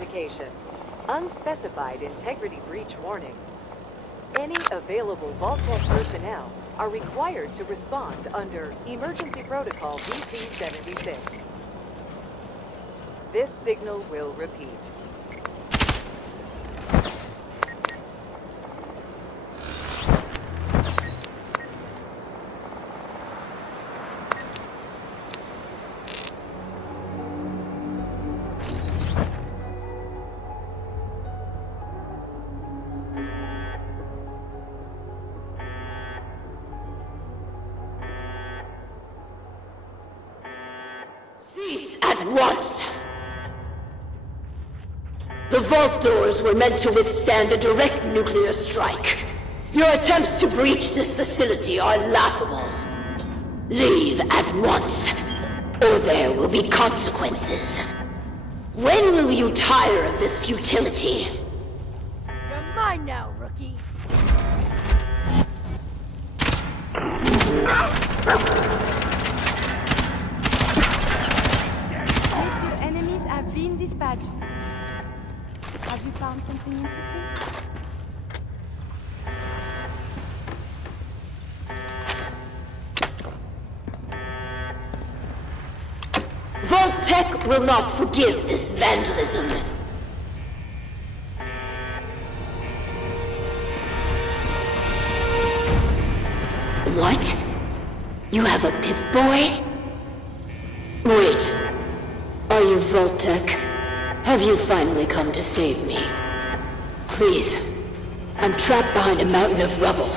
notification. Unspecified integrity breach warning. Any available Vault-Tec personnel are required to respond under Emergency Protocol VT-76. This signal will repeat. Cease at once! The vault doors were meant to withstand a direct nuclear strike. Your attempts to breach this facility are laughable. Leave at once, or there will be consequences. When will you tire of this futility? You're mine now, rookie. Your enemies have been dispatched. Have you found something interesting? Vault-Tec will not forgive this vandalism. What? You have a Pip-Boy? Wait. Are you Vault-Tec? Have you finally come to save me? Please. I'm trapped behind a mountain of rubble.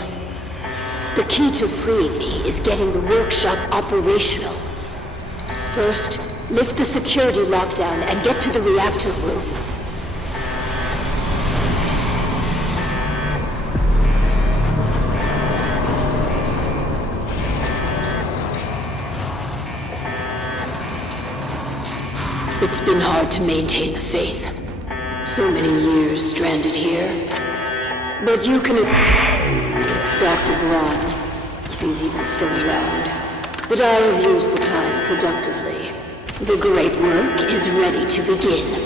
The key to freeing me is getting the workshop operational. First, lift the security lockdown and get to the reactor room. It's been hard to maintain the faith. So many years stranded here. But you can... Dr. Braun, he's even still around. But I have used the time productively. The great work is ready to begin.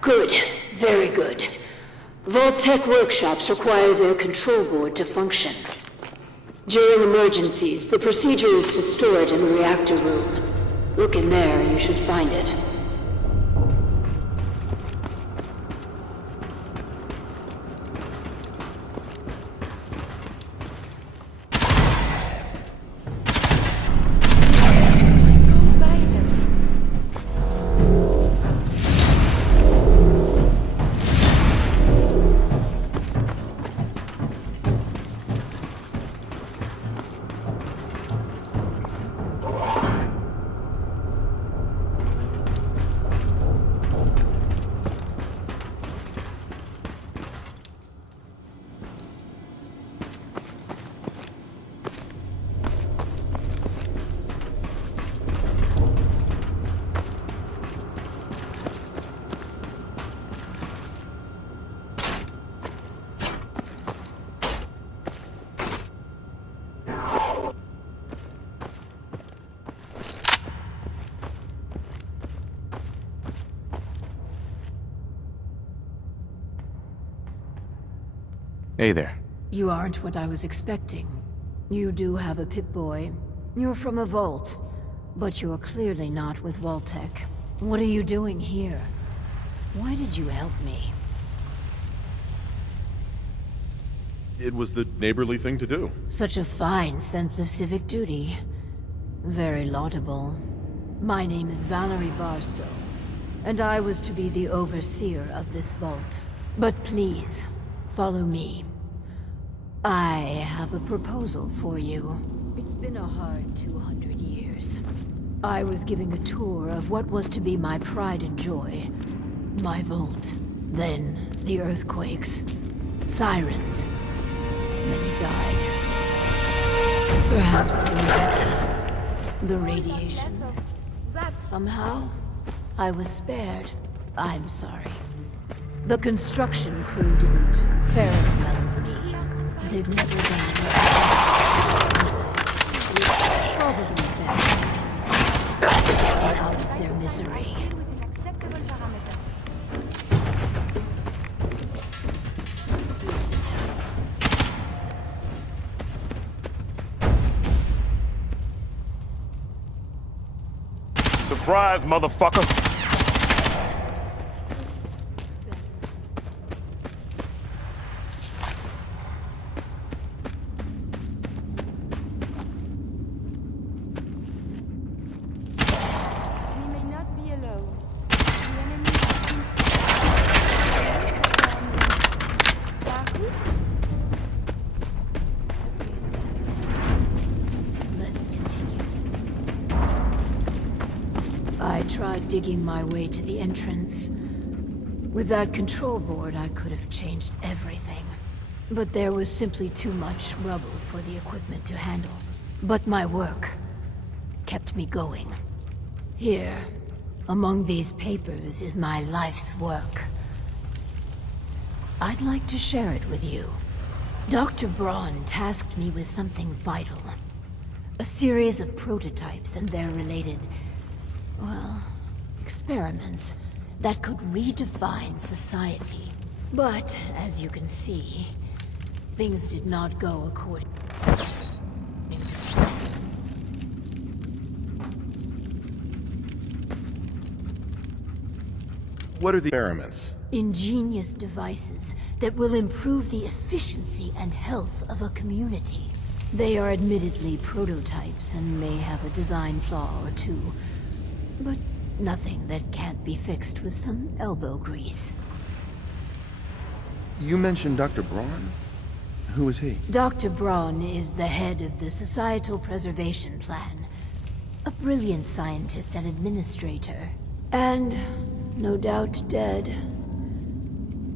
Good. Very good. Vault-Tec workshops require their control board to function. During emergencies, the procedure is to store it in the reactor room. Look in there, you should find it. Hey there. You aren't what I was expecting. You do have a Pip-Boy. You're from a vault. But you're clearly not with Vault-Tec. What are you doing here? Why did you help me? It was the neighborly thing to do. Such a fine sense of civic duty. Very laudable. My name is Valerie Barstow, and I was to be the overseer of this vault. But please, follow me. I have a proposal for you. It's been a hard 200 years. I was giving a tour of what was to be my pride and joy. My vault. Then, the earthquakes. Sirens. Many died. Perhaps the Rebecca. The radiation. Somehow, I was spared. I'm sorry. The construction crew didn't fare as well as me. They've never done probably best. Get out of their misery. Surprise, motherfucker! We may not be alone. The enemy has been Let's continue. I tried digging my way to the entrance. With that control board, I could have changed everything. But there was simply too much rubble for the equipment to handle. But my work kept me going. Here, among these papers, is my life's work. I'd like to share it with you. Dr. Braun tasked me with something vital. A series of prototypes and their related, well, experiments that could redefine society. But, as you can see, things did not go according to plan. What are the experiments? Ingenious devices that will improve the efficiency and health of a community. They are admittedly prototypes and may have a design flaw or two, but nothing that can't be fixed with some elbow grease. You mentioned Dr. Braun? Who is he? Dr. Braun is the head of the Societal Preservation Plan. A brilliant scientist and administrator. And, no doubt, dead.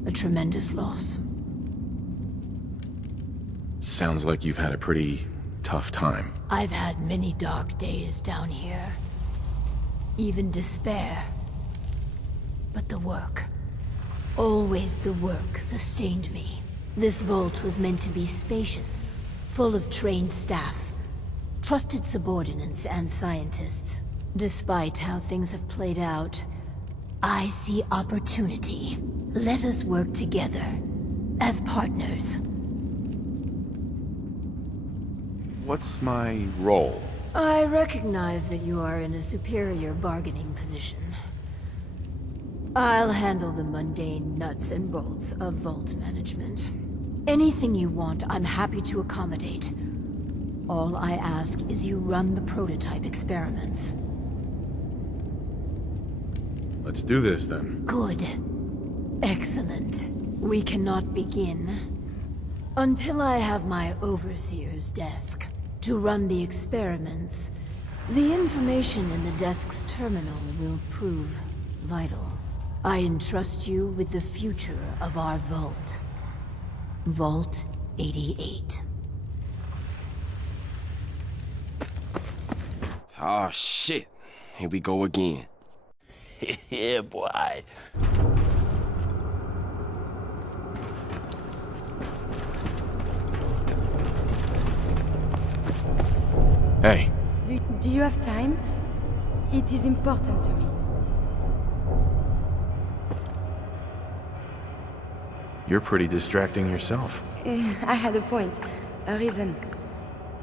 A tremendous loss. Sounds like you've had a pretty tough time. I've had many dark days down here. Even despair. But the work, always the work, sustained me. This vault was meant to be spacious, full of trained staff, trusted subordinates and scientists. Despite how things have played out, I see opportunity. Let us work together, as partners. What's my role? I recognize that you are in a superior bargaining position. I'll handle the mundane nuts and bolts of vault management. Anything you want, I'm happy to accommodate. All I ask is you run the prototype experiments. Let's do this then. Good. Excellent. We cannot begin until I have my overseer's desk to run the experiments. The information in the desk's terminal will prove vital. I entrust you with the future of our vault. Vault 88. Oh shit. Here we go again. Yeah, boy. Hey, Do you have time? It is important to me. you're pretty distracting yourself. I had a point. A reason.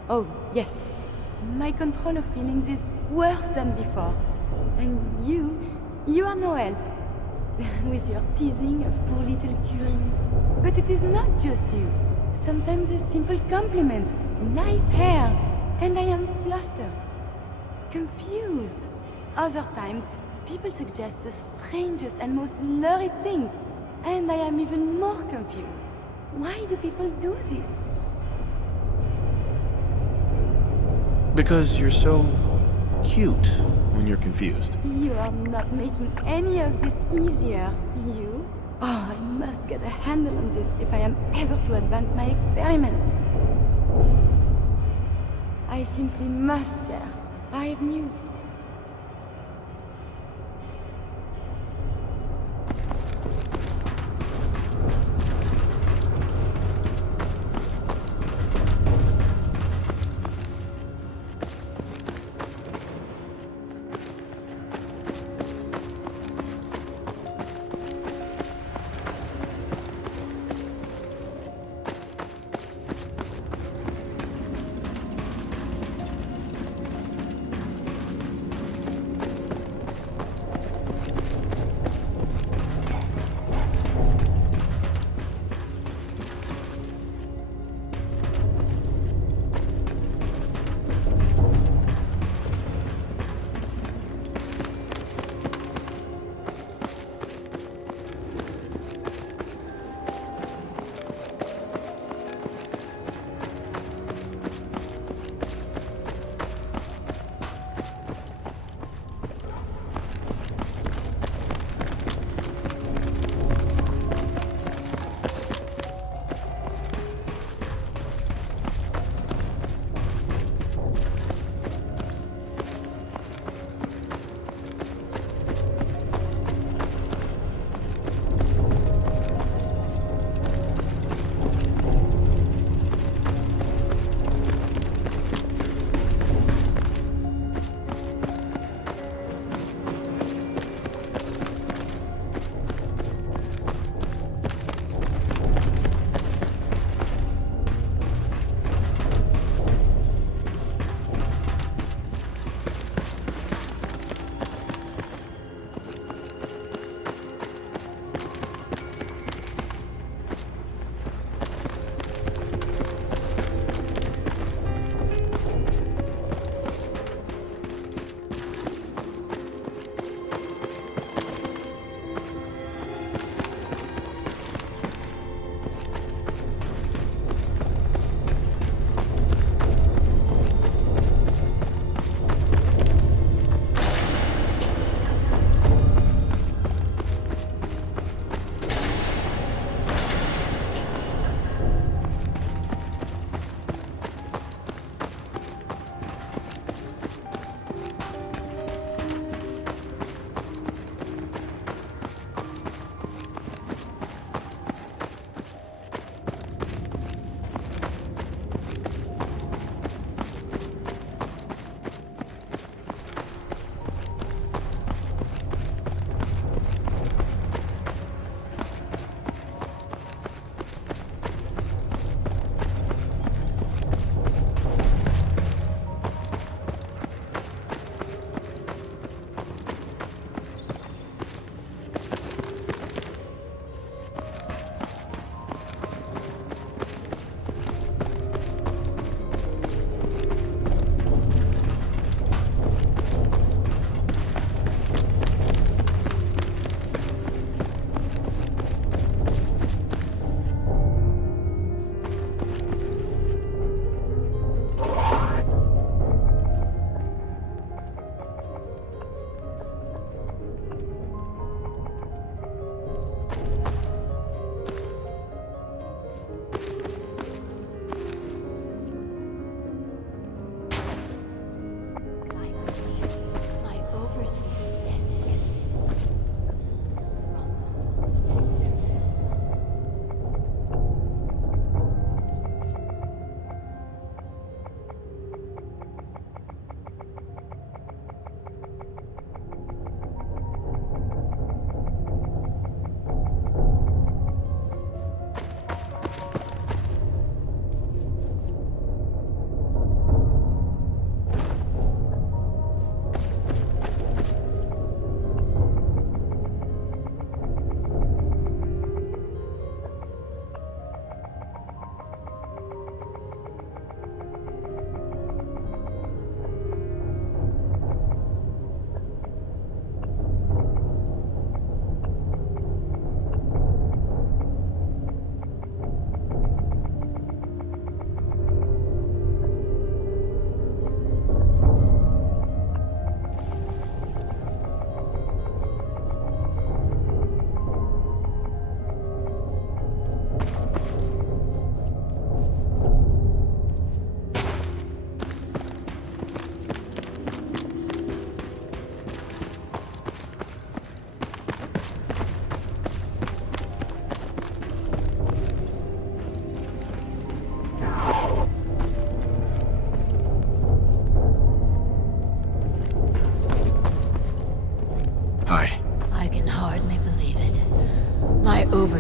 Oh, yes. My control of feelings is worse than before. And you are no help. With your teasing of poor little Curie. But it is not just you. Sometimes a simple compliment. Nice hair. And I am flustered. Confused. Other times, people suggest the strangest and most lurid things. And I am even more confused. Why do people do this? Because you're so cute when you're confused. You are not making any of this easier, you? Oh, I must get a handle on this if I am ever to advance my experiments. I simply must share. I have news.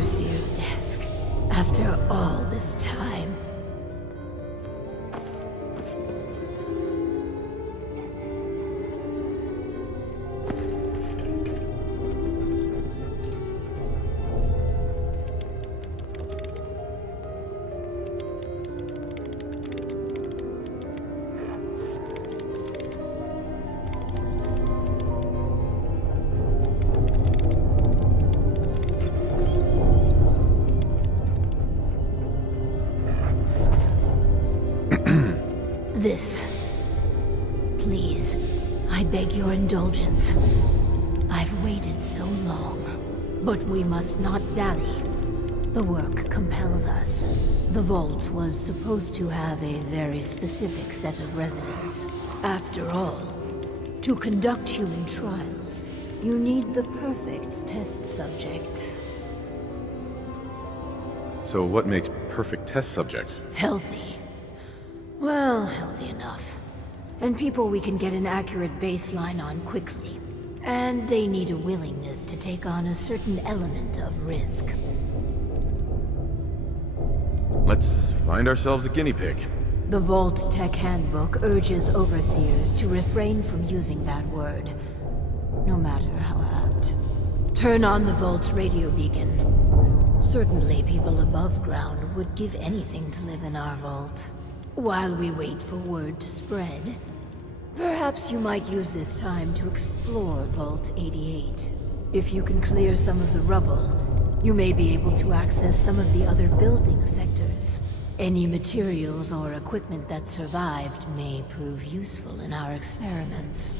Overseer's desk. After all this time. This. Please, I beg your indulgence. I've waited so long, but we must not dally. The work compels us. The vault was supposed to have a very specific set of residents. After all, to conduct human trials, you need the perfect test subjects. So what makes perfect test subjects? Healthy. Well, healthy enough. And people we can get an accurate baseline on quickly. And they need a willingness to take on a certain element of risk. Let's find ourselves a guinea pig. The Vault Tech Handbook urges Overseers to refrain from using that word, no matter how apt. Turn on the Vault's radio beacon. Certainly people above ground would give anything to live in our vault. While we wait for word to spread, perhaps you might use this time to explore Vault 88. If you can clear some of the rubble, you may be able to access some of the other building sectors. Any materials or equipment that survived may prove useful in our experiments.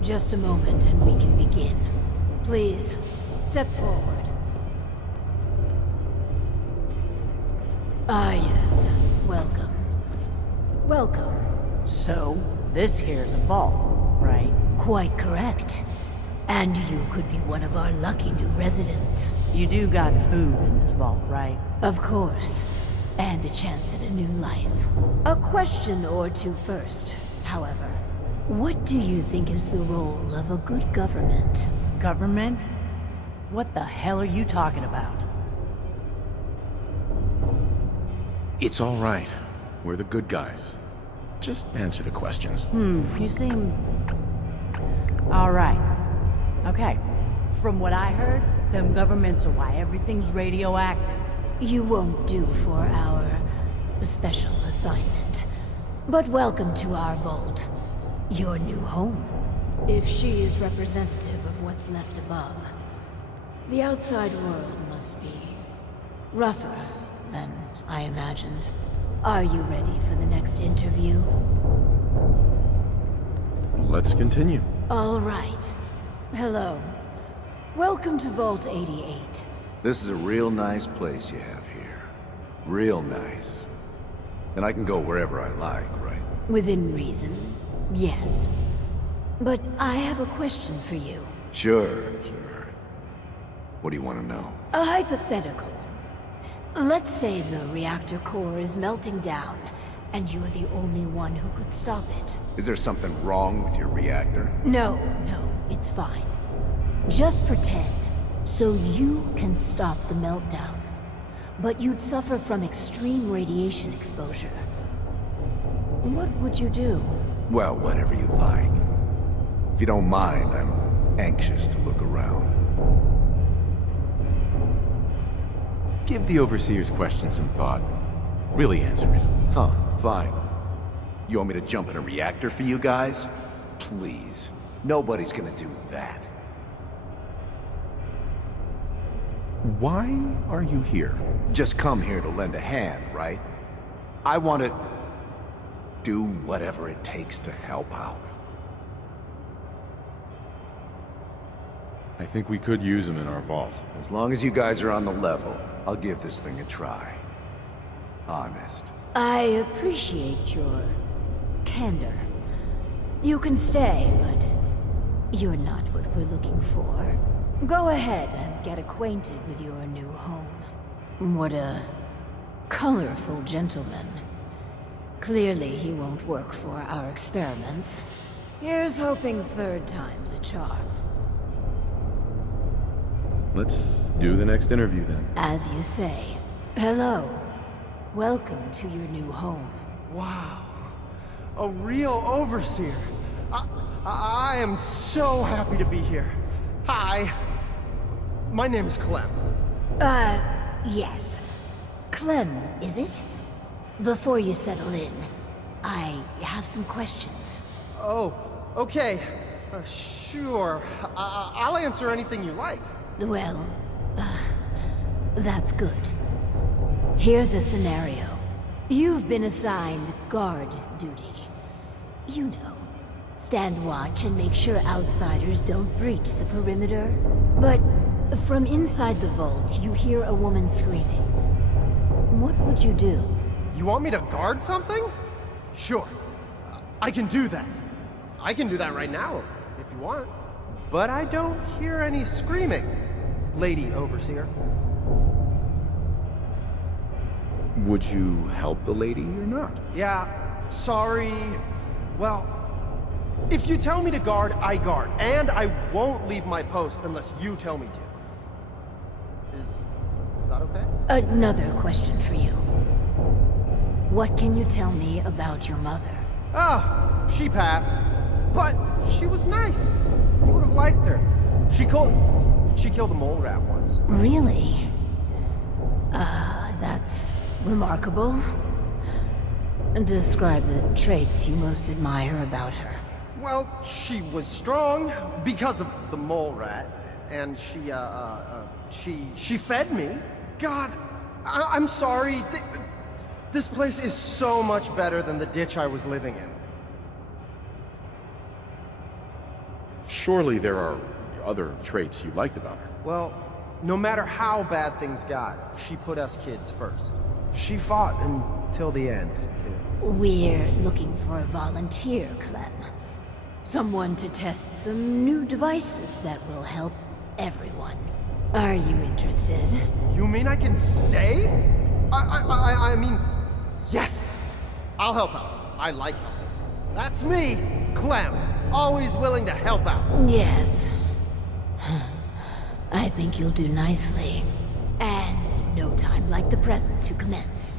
Just a moment and we can begin. Please, step forward. Ah, yes. Welcome. Welcome. So, this here's a vault, right? Quite correct. And you could be one of our lucky new residents. You do got food in this vault, right? Of course. And a chance at a new life. A question or two first, however. What do you think is the role of a good government? Government? What the hell are you talking about? It's all right. We're the good guys. Just answer the questions. You seem... Alright. Okay. From what I heard, them governments are why everything's radioactive. You won't do for our special assignment. But welcome to our vault. Your new home. If she is representative of what's left above, the outside world must be rougher than I imagined. Are you ready for the next interview? Let's continue. All right. Hello. Welcome to Vault 88. This is a real nice place you have here. Real nice. And I can go wherever I like, right? Within reason, yes. But I have a question for you. Sure. What do you want to know? A hypothetical. Let's say the reactor core is melting down, and you're the only one who could stop it. Is there something wrong with your reactor? No, it's fine. Just pretend, so you can stop the meltdown. But you'd suffer from extreme radiation exposure. What would you do? Well, whatever you like. If you don't mind, I'm anxious to look around. Give the Overseer's question some thought. Really answer it. Huh, fine. You want me to jump in a reactor for you guys? Please. Nobody's gonna do that. Why are you here? Just come here to lend a hand, right? I want to do whatever it takes to help out. I think we could use him in our vault. As long as you guys are on the level, I'll give this thing a try. Honest. I appreciate your candor. You can stay, but you're not what we're looking for. Go ahead and get acquainted with your new home. What a colorful gentleman. Clearly he won't work for our experiments. Here's hoping third time's a charm. Let's do the next interview then. As you say. Hello. Welcome to your new home. Wow. A real overseer. I am so happy to be here. Hi. My name is Clem. Yes. Clem, is it? Before you settle in, I have some questions. Oh, okay. Sure. I'll answer anything you like. Well, that's good. Here's a scenario. You've been assigned guard duty. You know, stand watch and make sure outsiders don't breach the perimeter. But from inside the vault, you hear a woman screaming. What would you do? You want me to guard something? Sure. I can do that. I can do that right now, if you want. But I don't hear any screaming, Lady Overseer. Would you help the lady or not? Yeah, sorry. Well, if you tell me to guard, I guard. And I won't leave my post unless you tell me to. Is that okay? Another question for you. What can you tell me about your mother? Ah, she passed. But she was nice. You would have liked her. She killed a mole rat once. Really? That's remarkable. Describe the traits you most admire about her. Well, she was strong because of the mole rat. And she fed me. God, I'm sorry. This place is so much better than the ditch I was living in. Surely there are other traits you liked about her. Well, no matter how bad things got, she put us kids first. She fought until the end, too. We're looking for a volunteer, Clem. Someone to test some new devices that will help everyone. Are you interested? You mean I can stay? I mean, yes! I'll help out. I like helping. That's me, Clem. Always willing to help out. Yes. I think you'll do nicely. And no time like the present to commence.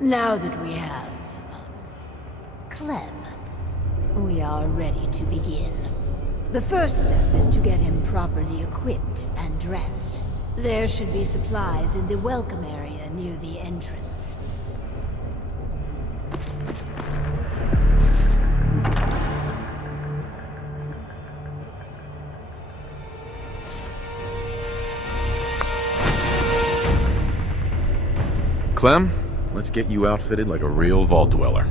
Now that we have Clem, we are ready to begin. The first step is to get him properly equipped and dressed. There should be supplies in the welcome area near the entrance. Clem, let's get you outfitted like a real vault dweller.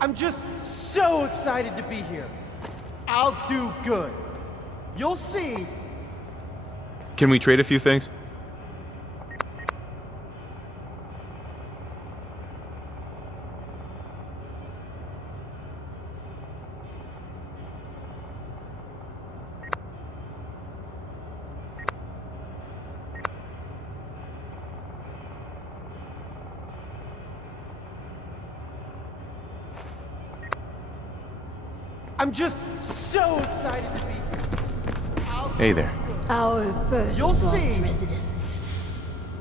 I'm just so excited to be here. I'll do good. You'll see. Can we trade a few things? I'm just so excited to be here. Hey there. Our first You'll vault see. residence.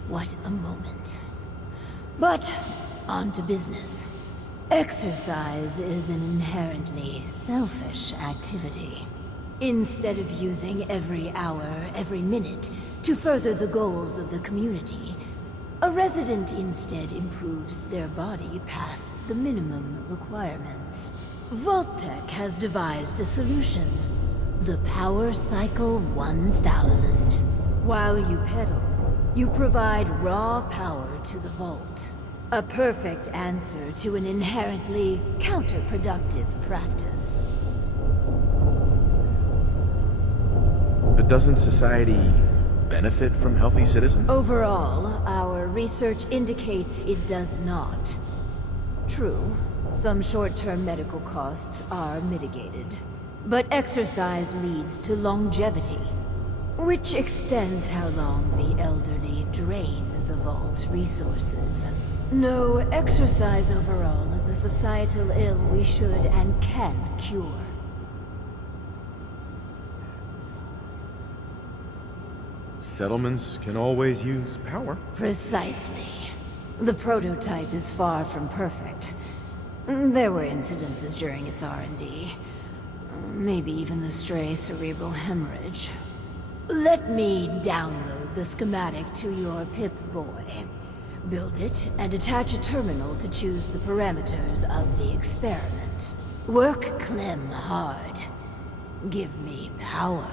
What a moment. But, on to business. Exercise is an inherently selfish activity. Instead of using every hour, every minute, to further the goals of the community, a resident instead improves their body past the minimum requirements. Vault-Tec has devised a solution. The Power Cycle 1000. While you pedal, you provide raw power to the Vault. A perfect answer to an inherently counterproductive practice. But doesn't society benefit from healthy citizens? Overall, our research indicates it does not. True, some short-term medical costs are mitigated. But exercise leads to longevity, which extends how long the elderly drain the Vault's resources. No, exercise overall is a societal ill we should and can cure. Settlements can always use power. Precisely. The prototype is far from perfect. There were incidences during its R&D. Maybe even the stray cerebral hemorrhage. Let me download the schematic to your Pip-Boy. Build it, and attach a terminal to choose the parameters of the experiment. Work Clem hard. Give me power.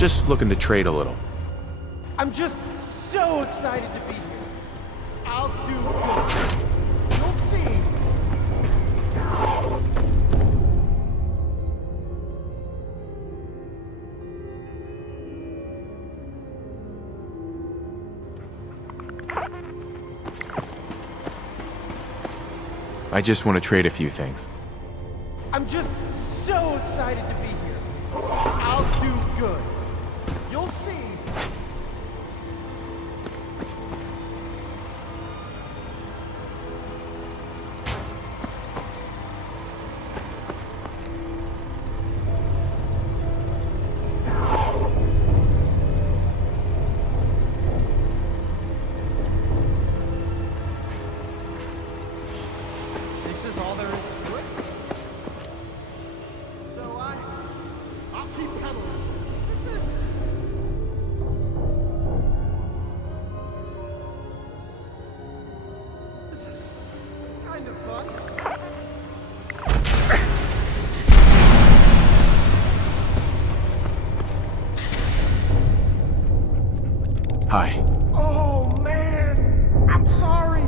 Just looking to trade a little. I'm just so excited to be here. I'll do good. You'll see. I just want to trade a few things. I'm just so excited to be here. I'll do good. You'll see. This is all there is to it. So I'll keep pedaling. This is kind of fun. Hi. Oh man, I'm sorry.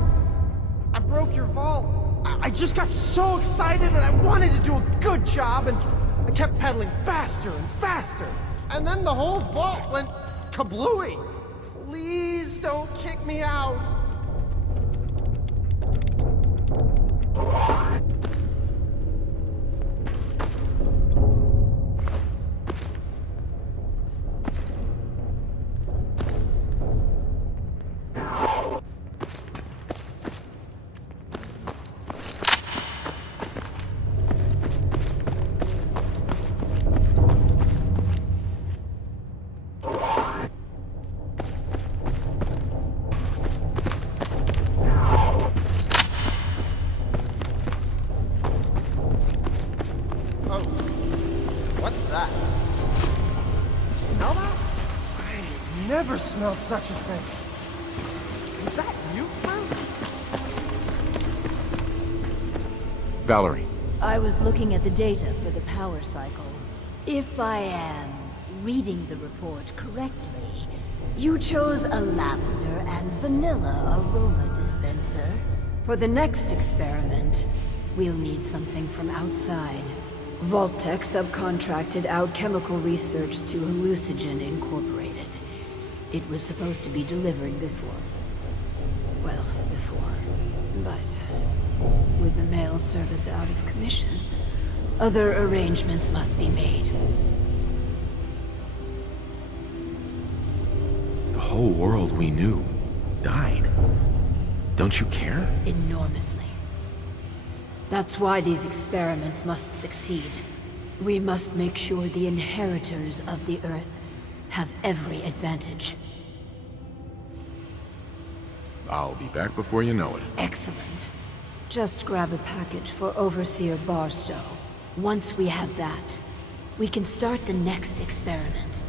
I broke your vault. I just got so excited and I wanted to do a good job and I kept pedaling faster and faster. And then the whole vault went kablooey. Please don't kick me out. Oh, what's that? Smell that? I never smelled such a thing. Is that you, fruit? Valerie. I was looking at the data for the power cycle. If I am reading the report correctly, you chose a lavender and vanilla aroma dispenser. For the next experiment, we'll need something from outside. Vault-Tec subcontracted out chemical research to Hallucigen Incorporated. It was supposed to be delivered before. Well, before. But with the mail service out of commission, other arrangements must be made. The whole world we knew died. Don't you care? Enormously. That's why these experiments must succeed. We must make sure the inheritors of the Earth have every advantage. I'll be back before you know it. Excellent. Just grab a package for Overseer Barstow. Once we have that, we can start the next experiment.